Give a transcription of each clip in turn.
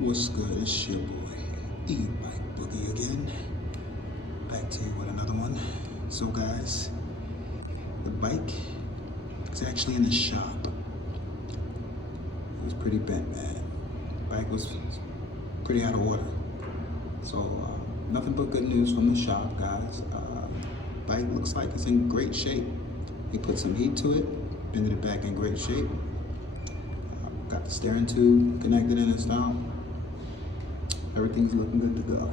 What's good? It's your boy, E-Bike Boogie again. Back to you with another one. So guys, the bike is actually in the shop. It was pretty bent, man. Bike was pretty out of order. So nothing but good news from the shop, guys. Bike looks like it's in great shape. He put some heat to it, bended it back in great shape. Got the steering tube connected and installed. Everything's looking good to go.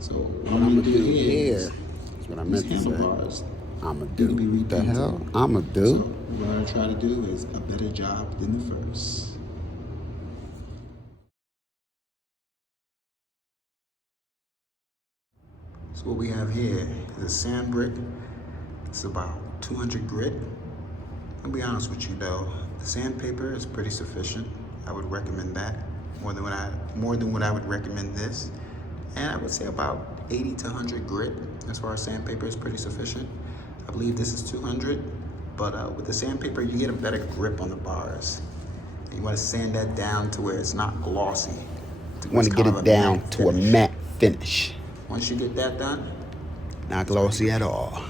So what I'm gonna do here is what I meant to say. handlebars I'ma need do. to be What the repainted. hell? I'ma So do. what I try to do is a better job than the first. So what we have here is a sand brick. It's about 200 grit. I'll be honest with you though, the sandpaper is pretty sufficient. I would recommend that more than what I would recommend this. And I would say about 80 to 100 grit as far as sandpaper is pretty sufficient. I believe this is 200, but with the sandpaper you get a better grip on the bars. And you want to sand that down to where it's not glossy. Want to get it down to a matte finish. Once you get that done, Not glossy at all.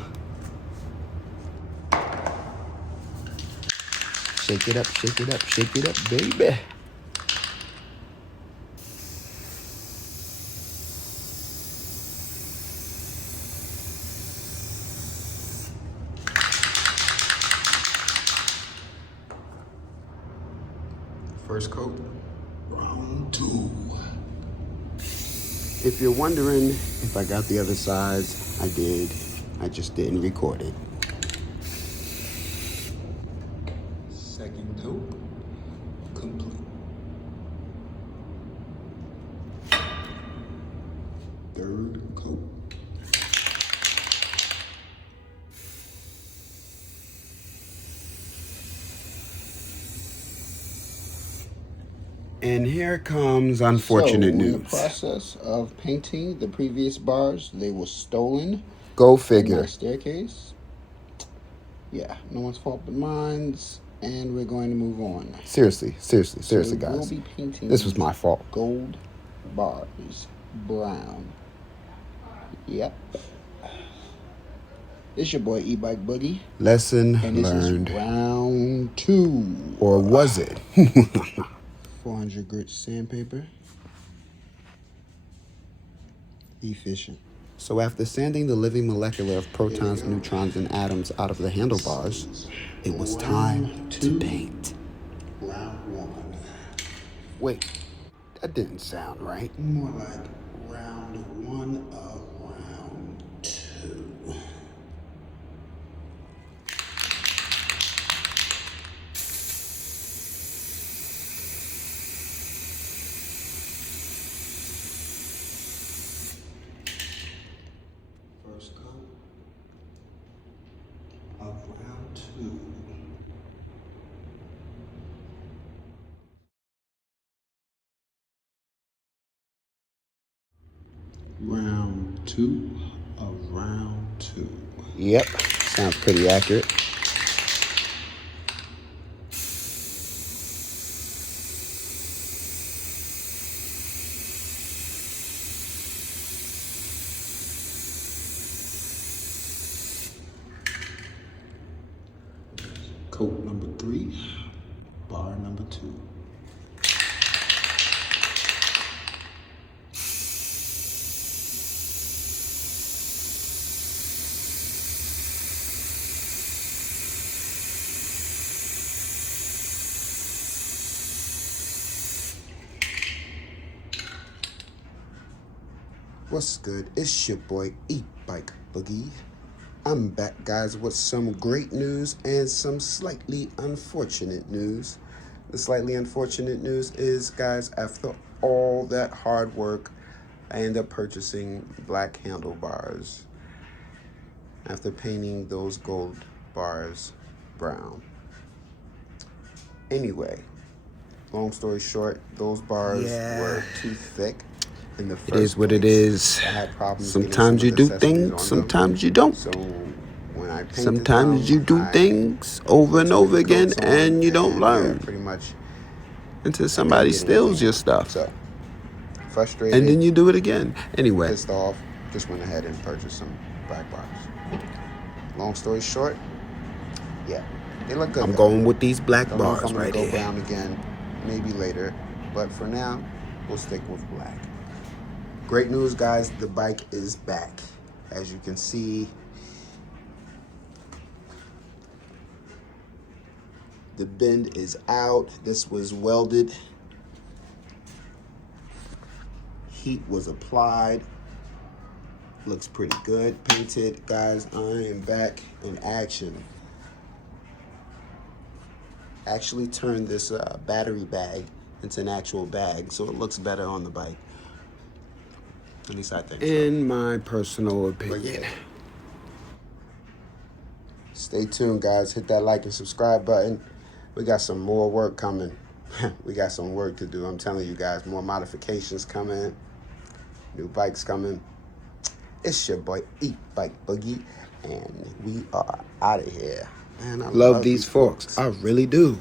Shake it up, shake it up, shake it up, baby. first coat, round two. If you're wondering if I got the other sides, I did. I just didn't record it. Second coat, complete. Third coat. And here comes unfortunate In the news. process of painting the previous bars, they were stolen. Go from figure. my staircase. Yeah, no one's fault but mine's, and we're going to move on. Seriously, We'll guys. be painting This was my fault. gold bars, brown. Yep. It's your boy E-Bike Boogie, Lesson and this learned. is round two. Or was it? 400 grit sandpaper. Efficient. So after sanding the living molecular of protons, neutrons, and atoms out of the handlebars, it was time to paint. Round one. Wait, that didn't sound right. More like round one of round two. First coat of round two. Round two of round two. Yep, sounds pretty accurate. Coat number three, bar number two. What's good? It's your boy E-Bike Boogie. I'm back, guys, with some great news and some slightly unfortunate news. The slightly unfortunate news is, guys, after all that hard work, I end up purchasing black handlebars after painting those gold bars brown. Anyway, long story short, those bars were too thick. In the first It is what it place. is. I had problems getting Sometimes some you of the do accessories on things, them. sometimes you don't. So when I painted Sometimes them, you do I things over and put over the again coats on, and you don't and, learn. yeah, pretty much until somebody get steals anything. your stuff. So, frustrated. And then you do it again. Anyway. Pissed off. Just went ahead and purchased some black bars. Long story short, yeah, they look good. I'm going with these black Don't know if bars I'm gonna right go here. brown again, maybe later. But for now, we'll stick with black. Great news, guys. The bike is back. As you can see, the bend is out. This was welded. Heat was applied. Looks pretty good. Painted. Guys, I am back in action. Actually turned this battery bag into an actual bag, so it looks better on the bike. At least I think so. In my personal opinion. Yeah. Stay tuned, guys. Hit that like and subscribe button. We got some more work coming. We got some work to do. I'm telling you guys, more modifications coming. New bikes coming. It's your boy, Eat Bike Boogie, and we are out of here. Man, I Love these forks. I really do.